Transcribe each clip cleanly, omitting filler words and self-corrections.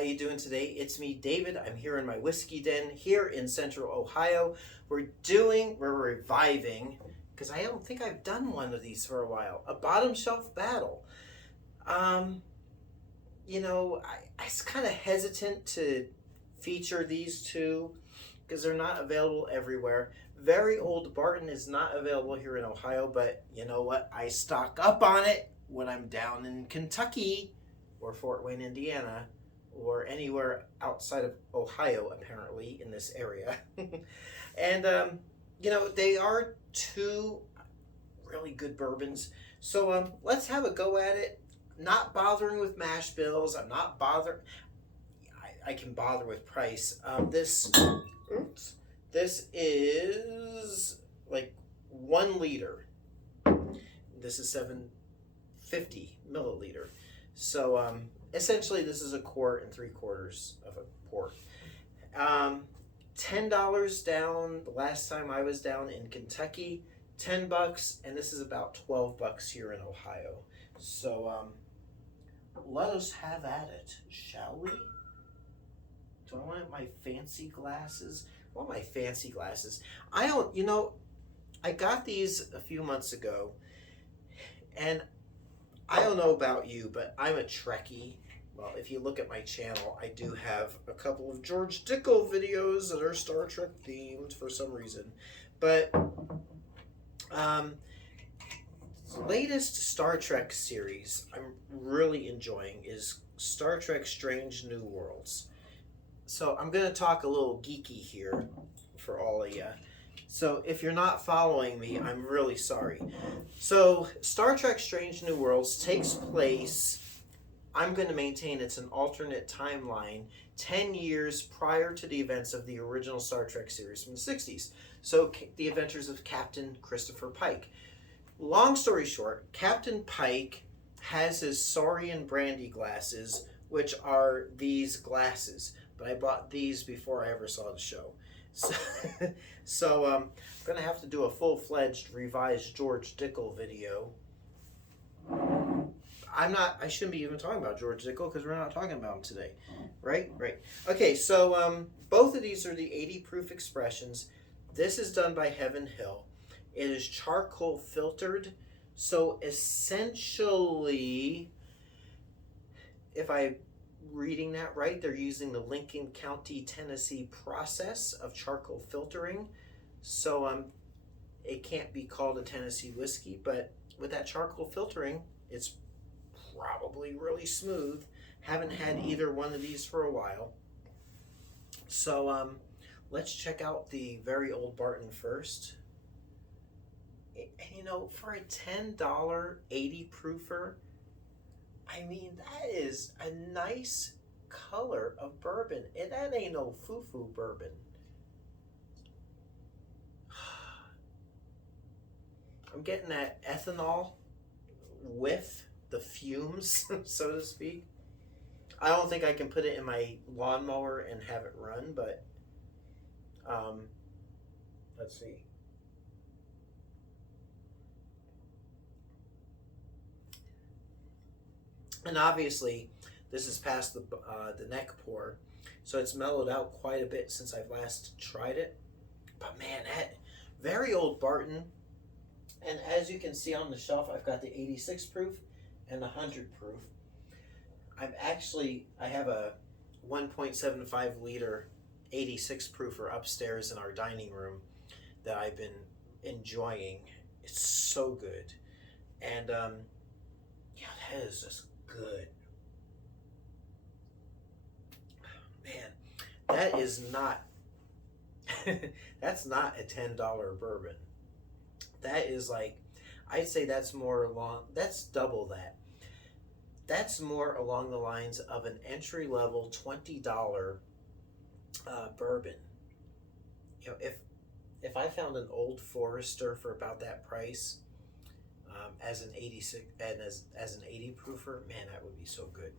how you doing today? It's me, David. I'm here in my whiskey den here in Central Ohio. We're reviving, because I don't think I've done one of these for a while, a bottom shelf battle. Um, I was kind of hesitant to feature these two because they're not available everywhere. Very old Barton is not available here in Ohio, but you know what? I stock up on it when I'm down in Kentucky or Fort Wayne, Indiana, or anywhere outside of Ohio, apparently, in this area. And, they are two really good bourbons. So let's have a go at it. Not bothering with mash bills. I'm not bothered. I can bother with price. This is like 1 liter. This is 750 milliliter. So essentially, this is a quart and 3/4 of a quart. $10 down the last time I was down in Kentucky. $10, and this is about $12 here in Ohio. So let us have at it, shall we? Do I want my fancy glasses? I want my fancy glasses. I got these a few months ago, and I don't know about you, but I'm a Trekkie. Well, if you look at my channel, I do have a couple of George Dickel videos that are Star Trek themed for some reason. But latest Star Trek series I'm really enjoying is Star Trek Strange New Worlds. So I'm going to talk a little geeky here for all of you. So if you're not following me, I'm really sorry. So Star Trek Strange New Worlds takes place, I'm going to maintain it's an alternate timeline, 10 years prior to the events of the original Star Trek series from the 60s. So the adventures of Captain Christopher Pike. Long story short, Captain Pike has his Saurian brandy glasses, which are these glasses. But I bought these before I ever saw the show. So I'm going to have to do a full-fledged revised George Dickel video. I shouldn't be even talking about George Dickel because we're not talking about him today. Right? Okay, so both of these are the 80 proof expressions. This is done by Heaven Hill. It is charcoal filtered. So essentially, if I'm reading that right, they're using the Lincoln County, Tennessee process of charcoal filtering. So it can't be called a Tennessee whiskey, but with that charcoal filtering, it's probably really smooth. Haven't had either one of these for a while. So let's check out the very old Barton first. And for a $10 80 proofer, I mean, that is a nice color of bourbon. And that ain't no foo-foo bourbon. I'm getting that ethanol whiff, the fumes, so to speak. I don't think I can put it in my lawnmower and have it run, but let's see. And obviously, this is past the neck pour, so it's mellowed out quite a bit since I've last tried it. But man, that very old Barton. And as you can see on the shelf, I've got the 86 proof and the 100 proof. I have a 1.75 liter 86 proofer upstairs in our dining room that I've been enjoying. It's so good. And that is just good. Man, that is not that's not a $10 bourbon. That is like, I'd say that's double that. That's more along the lines of an entry level $20 bourbon. If I found an Old Forester for about that price, as an 86 and as an 80 proofer, man, that would be so good.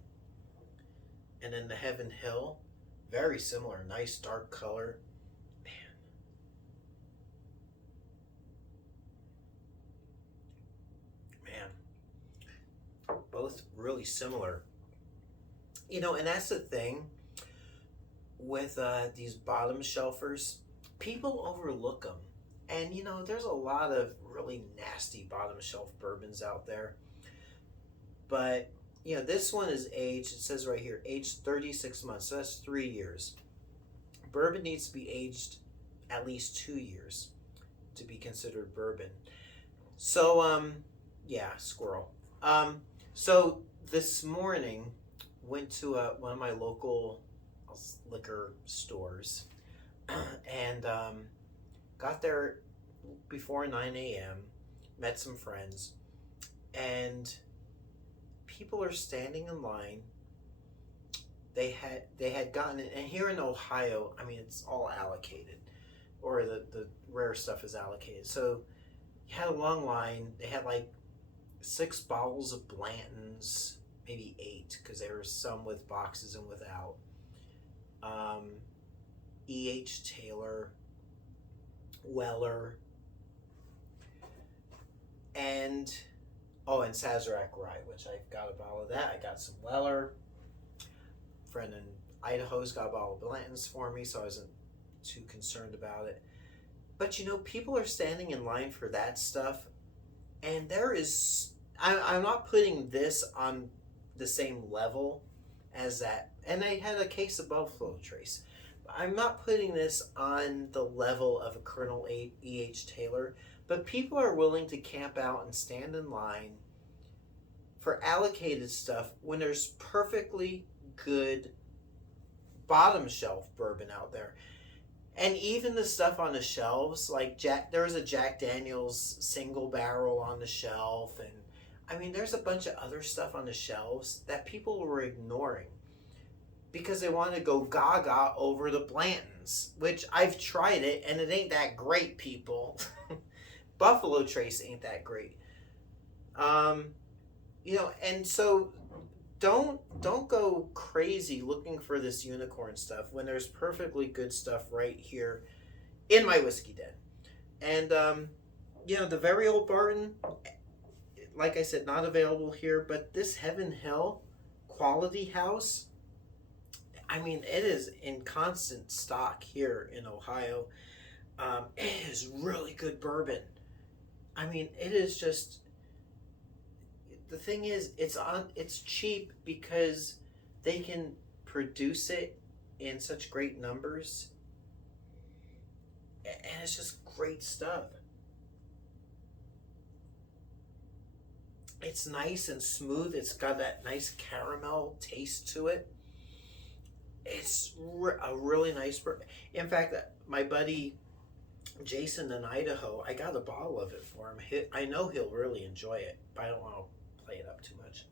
And then the Heaven Hill, very similar, nice dark color. Man, both really similar And that's the thing with these bottom shelfers. People overlook them. And, there's a lot of really nasty bottom shelf bourbons out there. But, this one is aged, it says right here, aged 36 months. So that's 3 years. Bourbon needs to be aged at least 2 years to be considered bourbon. So, squirrel. So this morning, went to one of my local liquor stores and got there before 9 a.m., met some friends, and people are standing in line. They had gotten it, and here in Ohio, I mean, it's all allocated, or the rare stuff is allocated. So you had a long line. They had like 6 bottles of Blanton's, maybe 8, because there were some with boxes and without. E.H. Taylor, Weller, and Sazerac Rye, which I got a bottle of that. I got some Weller. Friend in Idaho's got a bottle of Blanton's for me, so I wasn't too concerned about it. But people are standing in line for that stuff, and there is, I'm not putting this on the same level as that. And I had a case of Buffalo Trace. I'm not putting this on the level of a Colonel E.H. Taylor, but people are willing to camp out and stand in line for allocated stuff when there's perfectly good bottom shelf bourbon out there. And even the stuff on the shelves, like there was a Jack Daniel's single barrel on the shelf, and I mean, there's a bunch of other stuff on the shelves that people were ignoring because they want to go gaga over the Blantons, which I've tried it, and it ain't that great, people. Buffalo Trace ain't that great. And so don't go crazy looking for this unicorn stuff when there's perfectly good stuff right here in my whiskey den. And, the very old Barton, like I said, not available here, but this Heaven Hill Quality House, I mean, it is in constant stock here in Ohio. It is really good bourbon. I mean, it is just, the thing is, it's cheap because they can produce it in such great numbers, and it's just great stuff. It's nice and smooth. It's got that nice caramel taste to it. It's a really nice bourbon. In fact, my buddy Jason in Idaho, I got a bottle of it for him. I know he'll really enjoy it, but I don't want to play it up too much.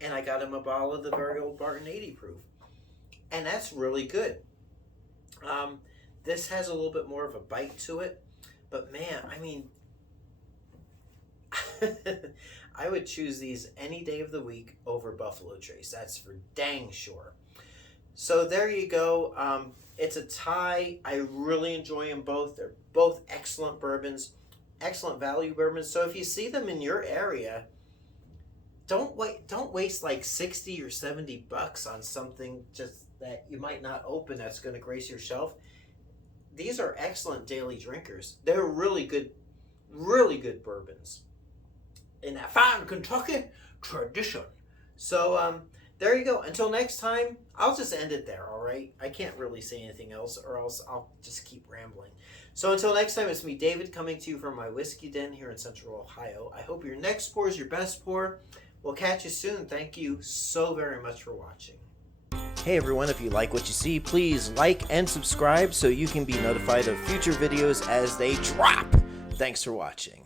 And I got him a bottle of the very old Barton 80 proof. And that's really good. This has a little bit more of a bite to it. But man, I mean, I would choose these any day of the week over Buffalo Trace. That's for dang sure. So there you go. It's a tie. I really enjoy them both. They're both excellent bourbons, excellent value bourbons. So if you see them in your area, don't waste like $60 or $70 on something just that you might not open that's going to grace your shelf. These are excellent daily drinkers. They're really good bourbons in that fine Kentucky tradition. So there you go. Until next time, I'll just end it there, all right? I can't really say anything else, or else I'll just keep rambling. So until next time, it's me, David, coming to you from my whiskey den here in Central Ohio. I hope your next pour is your best pour. We'll catch you soon. Thank you so very much for watching. Hey everyone, if you like what you see, please like and subscribe so you can be notified of future videos as they drop. Thanks for watching.